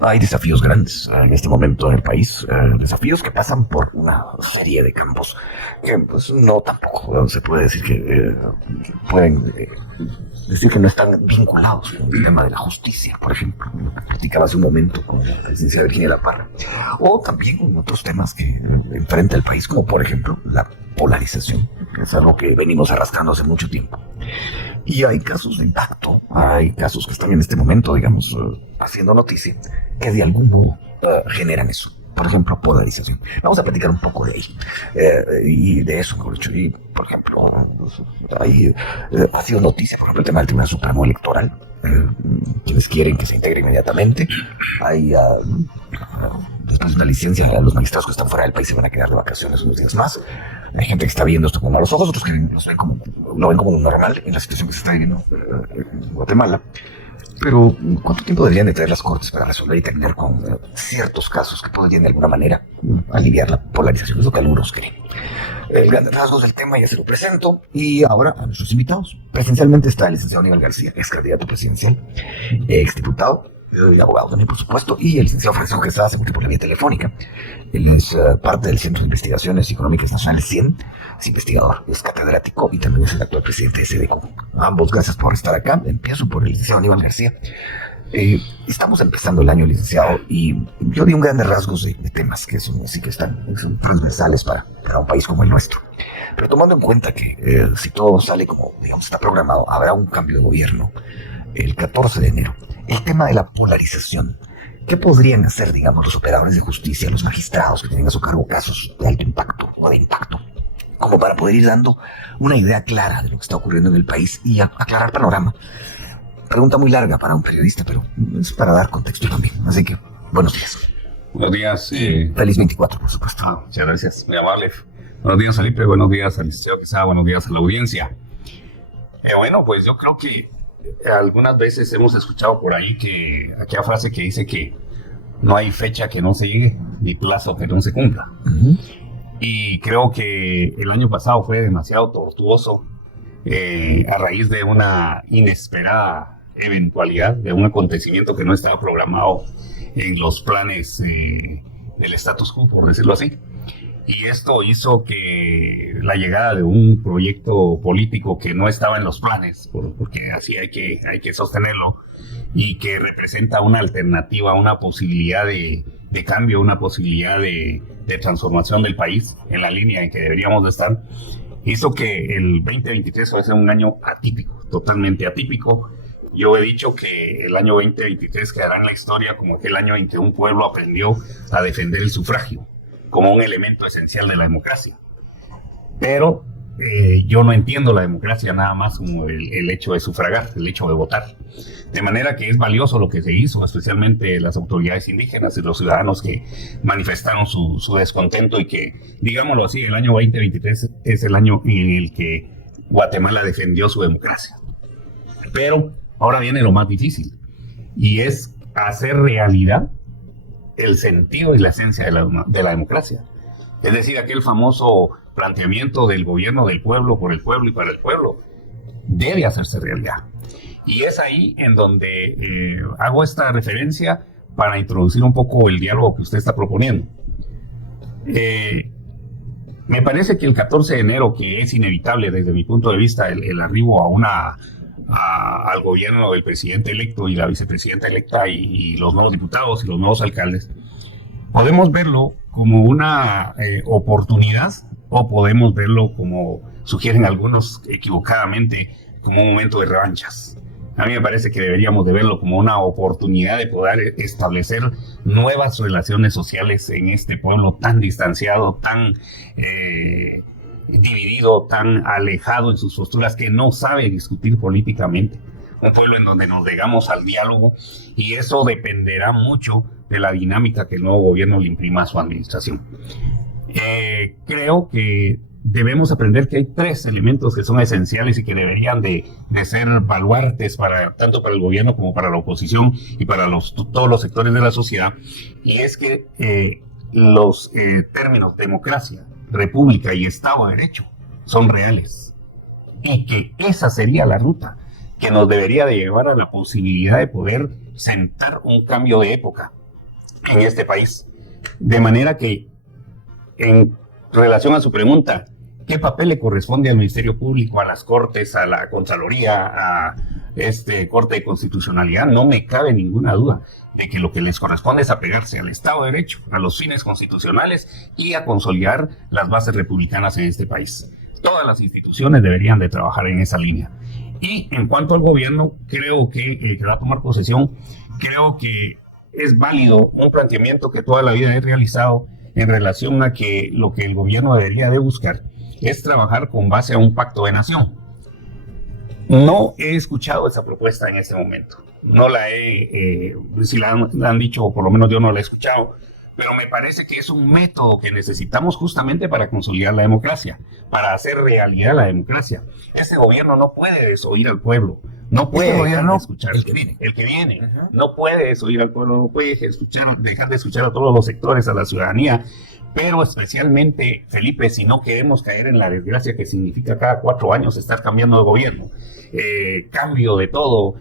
Hay desafíos grandes en este momento en el país, desafíos que pasan por una serie de campos que pues no tampoco se puede decir que pueden decir que no están vinculados con el tema de la justicia, por ejemplo, lo que platicaba hace un momento con la presidencia de Virginia La Parra, o también con otros temas que enfrenta el país, como por ejemplo la polarización, que es algo que venimos arrastrando hace mucho tiempo. Y hay casos de impacto, hay casos que están en este momento, digamos, haciendo noticia, que de algún modo generan eso. Por ejemplo, polarización. Vamos a platicar un poco de ahí y de eso, mejor dicho. Y, por ejemplo, ahí ha sido noticia, por ejemplo, el tema del Tribunal Supremo Electoral, quienes quieren que se integre inmediatamente. Hay, después de una licencia, los magistrados que están fuera del país se van a quedar de vacaciones unos días más. Hay gente que está viendo esto con malos ojos, otros que lo ven como normal en la situación que se está viviendo en Guatemala. Pero, ¿cuánto tiempo deberían de tener las Cortes para resolver y terminar con ciertos casos que podrían de alguna manera aliviar la polarización? Es lo que algunos creen. El gran rasgos del tema ya se lo presento. Y ahora a nuestros invitados. Presencialmente está el licenciado Aníbal García, ex candidato presidencial, ex diputado y abogado también, por supuesto, y el licenciado Francisco Quesada, se multiplicó por la vía telefónica. Él es parte del Centro de Investigaciones Económicas Nacionales 100, es investigador, es catedrático y también es el actual presidente de SEDECO. Ambos, gracias por estar acá. Empiezo por el licenciado Aníbal García. Estamos empezando el año, licenciado, y yo di un grandes rasgos de temas que son transversales para un país como el nuestro. Pero tomando en cuenta que si todo sale como, digamos, está programado, habrá un cambio de gobierno el 14 de enero. El tema de la polarización. ¿Qué podrían hacer, digamos, los operadores de justicia, los magistrados que tienen a su cargo casos de alto impacto o de impacto, como para poder ir dando una idea clara de lo que está ocurriendo en el país y aclarar panorama? Pregunta muy larga para un periodista, pero es para dar contexto también. Así que, buenos días. Buenos días. Feliz 24, por supuesto. Muchas gracias, muy amable. Buenos días, Felipe. Buenos días al licenciado Quesada. Buenos días a la audiencia. Bueno, pues yo creo que algunas veces hemos escuchado por ahí que aquella frase que dice que no hay fecha que no se llegue ni plazo que no se cumpla. Y creo que el año pasado fue demasiado tortuoso a raíz de una inesperada eventualidad, de un acontecimiento que no estaba programado en los planes del status quo, por decirlo así. Y esto hizo que la llegada de un proyecto político que no estaba en los planes, porque así hay que sostenerlo, y que representa una alternativa, una posibilidad de cambio, una posibilidad de transformación del país en la línea en que deberíamos de estar, hizo que el 2023 fuese un año atípico, totalmente atípico. Yo he dicho que el año 2023 quedará en la historia como aquel año en que un pueblo aprendió a defender el sufragio como un elemento esencial de la democracia. Pero yo no entiendo la democracia nada más como el hecho de sufragar, el hecho de votar. De manera que es valioso lo que se hizo, especialmente las autoridades indígenas y los ciudadanos que manifestaron su descontento, y que, digámoslo así, el año 2023 es el año en el que Guatemala defendió su democracia. Pero ahora viene lo más difícil, y es hacer realidad el sentido y la esencia de la democracia. Es decir, aquel famoso planteamiento del gobierno del pueblo, por el pueblo y para el pueblo, debe hacerse realidad. Y es ahí en donde hago esta referencia para introducir un poco el diálogo que usted está proponiendo. Me parece que el 14 de enero, que es inevitable desde mi punto de vista, el arribo al gobierno del presidente electo y la vicepresidenta electa y los nuevos diputados y los nuevos alcaldes, podemos verlo como una oportunidad, o podemos verlo, como sugieren algunos equivocadamente, como un momento de revanchas. A mí me parece que deberíamos de verlo como una oportunidad de poder establecer nuevas relaciones sociales en este pueblo tan distanciado, tan dividido, tan alejado en sus posturas, que no sabe discutir políticamente. Un pueblo en donde nos negamos al diálogo, y eso dependerá mucho de la dinámica que el nuevo gobierno le imprima a su administración. Creo que debemos aprender que hay tres elementos que son esenciales y que deberían de ser baluartes tanto para el gobierno como para la oposición y para todos los sectores de la sociedad, y es que los términos democracia, república y Estado de Derecho son reales, y que esa sería la ruta que nos debería de llevar a la posibilidad de poder sentar un cambio de época, en este país. De manera que, en relación a su pregunta, ¿qué papel le corresponde al Ministerio Público, a las Cortes, a la Contraloría, a Corte de Constitucionalidad? No me cabe ninguna duda de que lo que les corresponde es apegarse al Estado de Derecho, a los fines constitucionales y a consolidar las bases republicanas en este país. Todas las instituciones deberían de trabajar en esa línea. Y en cuanto al gobierno, creo que va a tomar posesión, creo que es válido un planteamiento que toda la vida he realizado en relación a que lo que el gobierno debería de buscar es trabajar con base a un pacto de nación. No he escuchado esa propuesta en este momento. No la he, si la han dicho, o por lo menos yo no la he escuchado, pero me parece que es un método que necesitamos justamente para consolidar la democracia, para hacer realidad la democracia. Este gobierno no puede desoír al pueblo, no puede dejar de escuchar el que viene, no puede desoír al pueblo, no puede dejar de escuchar a todos los sectores, a la ciudadanía, pero especialmente, Felipe, si no queremos caer en la desgracia que significa cada 4 años estar cambiando de gobierno, cambio de todo,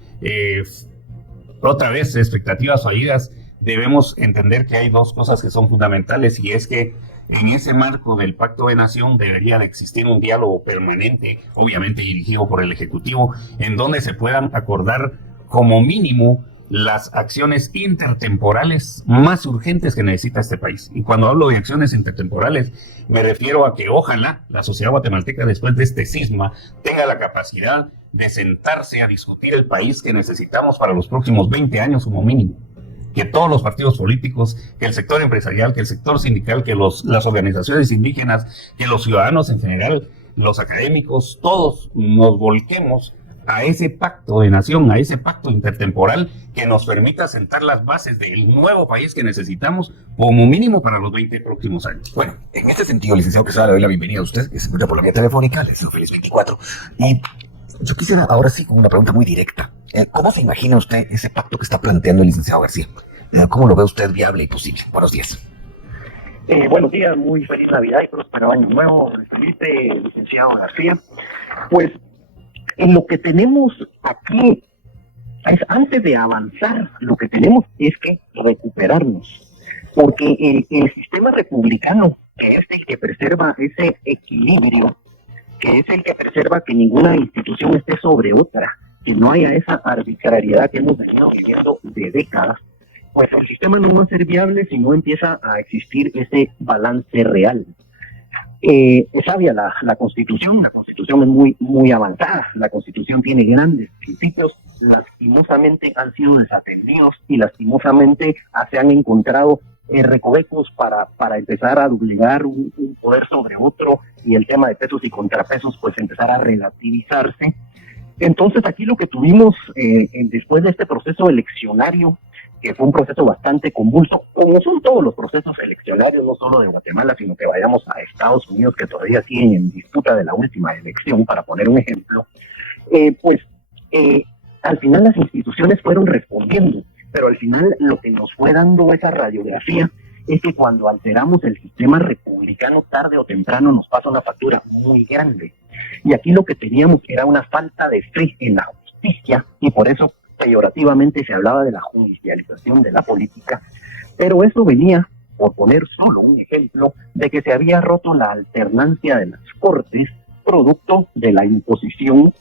otra vez expectativas fallidas. Debemos entender que hay 2 cosas que son fundamentales, y es que en ese marco del Pacto de Nación debería de existir un diálogo permanente, obviamente dirigido por el Ejecutivo, en donde se puedan acordar como mínimo las acciones intertemporales más urgentes que necesita este país. Y cuando hablo de acciones intertemporales, me refiero a que ojalá la sociedad guatemalteca, después de este cisma, tenga la capacidad de sentarse a discutir el país que necesitamos para los próximos 20 años como mínimo. Que todos los partidos políticos, que el sector empresarial, que el sector sindical, que las organizaciones indígenas, que los ciudadanos en general, los académicos, todos nos volquemos a ese pacto de nación, a ese pacto intertemporal que nos permita sentar las bases del nuevo país que necesitamos como mínimo para los 20 próximos años. Bueno, en este sentido, licenciado Quesada, le doy la bienvenida a usted, que se encuentra por la vía telefónica, le deseo feliz 24. Y yo quisiera ahora sí con una pregunta muy directa. ¿Cómo se imagina usted ese pacto que está planteando el licenciado García? ¿Cómo lo ve usted viable y posible? Buenos días. Buenos días, muy feliz Navidad y próspero año nuevo, Felipe, licenciado García. Pues en lo que tenemos aquí, antes de avanzar, lo que tenemos es que recuperarnos, porque el sistema republicano, que es el que preserva ese equilibrio, que es el que preserva que ninguna institución esté sobre otra, que no haya esa arbitrariedad que hemos venido viviendo de décadas, pues el sistema no va a ser viable si no empieza a existir ese balance real. Es sabia la Constitución es muy avanzada, la Constitución tiene grandes principios, lastimosamente han sido desatendidos y lastimosamente se han encontrado recovecos para empezar a doblegar un poder sobre otro, y el tema de pesos y contrapesos pues empezar a relativizarse. Entonces aquí lo que tuvimos después de este proceso eleccionario, que fue un proceso bastante convulso, como son todos los procesos eleccionarios, no solo de Guatemala, sino que vayamos a Estados Unidos, que todavía siguen en disputa de la última elección, para poner un ejemplo, al final las instituciones fueron respondiendo, pero al final lo que nos fue dando esa radiografía es que cuando alteramos el sistema republicano, tarde o temprano nos pasa una factura muy grande. Y aquí lo que teníamos era una falta de fe en la justicia, y por eso peyorativamente se hablaba de la judicialización de la política, pero eso venía, por poner solo un ejemplo, de que se había roto la alternancia de las cortes, producto de la imposición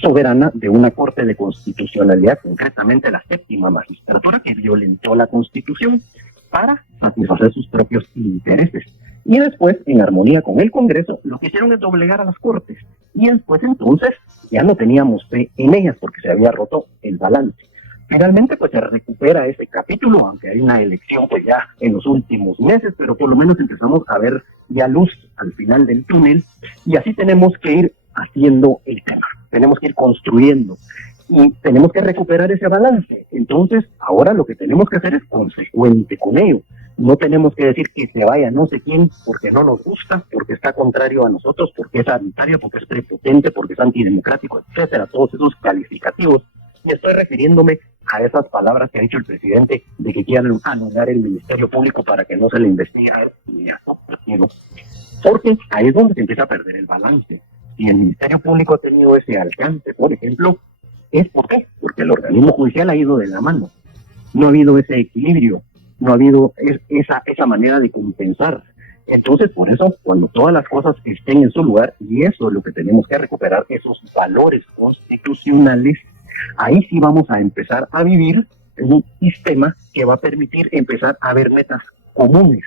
soberana de una corte de constitucionalidad, concretamente la séptima magistratura, que violentó la Constitución para satisfacer sus propios intereses. Y después, en armonía con el Congreso, lo que hicieron es doblegar a las cortes. Y después, entonces, ya no teníamos fe en ellas porque se había roto el balance. Finalmente, pues se recupera ese capítulo, aunque hay una elección pues ya en los últimos meses, pero por lo menos empezamos a ver ya luz al final del túnel, y así tenemos que ir haciendo el tema. Tenemos que ir construyendo y tenemos que recuperar ese balance. Entonces, ahora lo que tenemos que hacer es consecuente con ello. No tenemos que decir que se vaya no sé quién porque no nos gusta, porque está contrario a nosotros, porque es arbitrario, porque es prepotente, porque es antidemocrático, etcétera, todos esos calificativos. Y estoy refiriéndome a esas palabras que ha dicho el presidente de que quieren anular el Ministerio Público para que no se le investigue a él, y a su partido. Porque ahí es donde se empieza a perder el balance. Si el Ministerio Público ha tenido ese alcance, por ejemplo, ¿es por qué? Porque el organismo judicial ha ido de la mano. No ha habido ese equilibrio. no ha habido esa manera de compensar. Entonces, por eso, cuando todas las cosas estén en su lugar, y eso es lo que tenemos que recuperar, esos valores constitucionales, ahí sí vamos a empezar a vivir en un sistema que va a permitir empezar a ver metas comunes.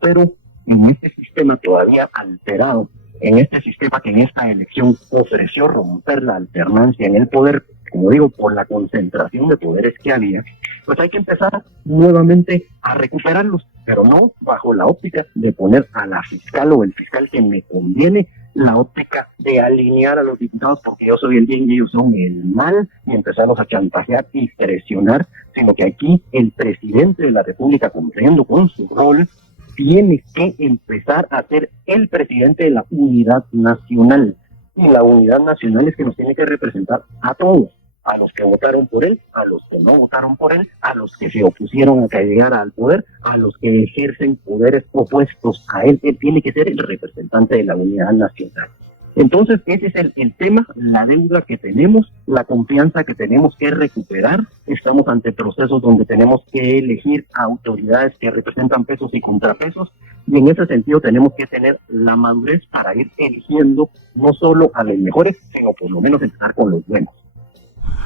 Pero en este sistema todavía alterado, en este sistema que en esta elección ofreció romper la alternancia en el poder, como digo, por la concentración de poderes que había, pues hay que empezar nuevamente a recuperarlos, pero no bajo la óptica de poner a la fiscal o el fiscal que me conviene, la óptica de alinear a los diputados porque yo soy el bien y ellos son el mal, y empezarlos a chantajear y presionar, sino que aquí el presidente de la República, cumpliendo con su rol, tiene que empezar a ser el presidente de la unidad nacional. Y la unidad nacional es que nos tiene que representar a todos, a los que votaron por él, a los que no votaron por él, a los que se opusieron a que llegara al poder, a los que ejercen poderes opuestos a él. Él tiene que ser el representante de la unidad nacional. Entonces, ese es el tema, la deuda que tenemos, la confianza que tenemos que recuperar. Estamos ante procesos donde tenemos que elegir a autoridades que representan pesos y contrapesos, y en ese sentido tenemos que tener la madurez para ir eligiendo no solo a los mejores, sino por lo menos empezar con los buenos.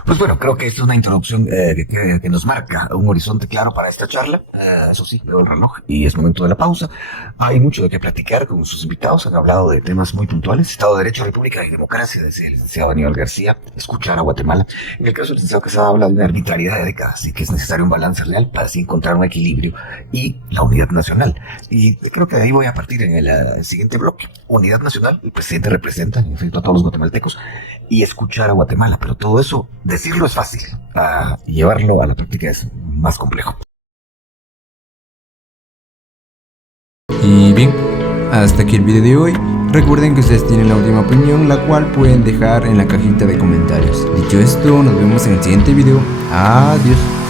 Pues bueno, creo que es una introducción que nos marca un horizonte claro para esta charla. Eso sí, veo el reloj y es momento de la pausa. Hay mucho de qué platicar con sus invitados. Han hablado de temas muy puntuales. Estado de Derecho, República y Democracia, decía el licenciado Aníbal García. Escuchar a Guatemala. En el caso del licenciado Quesada habla de una arbitrariedad de décadas y que es necesario un balance real para así encontrar un equilibrio y la unidad nacional. Y creo que de ahí voy a partir en el siguiente bloque. Unidad nacional, el presidente representa, en efecto, a todos los guatemaltecos, y escuchar a Guatemala. Pero todo eso, decirlo es fácil, llevarlo a la práctica es más complejo. Y bien, hasta aquí el video de hoy. Recuerden que ustedes tienen la última opinión, la cual pueden dejar en la cajita de comentarios. Dicho esto, nos vemos en el siguiente video. Adiós.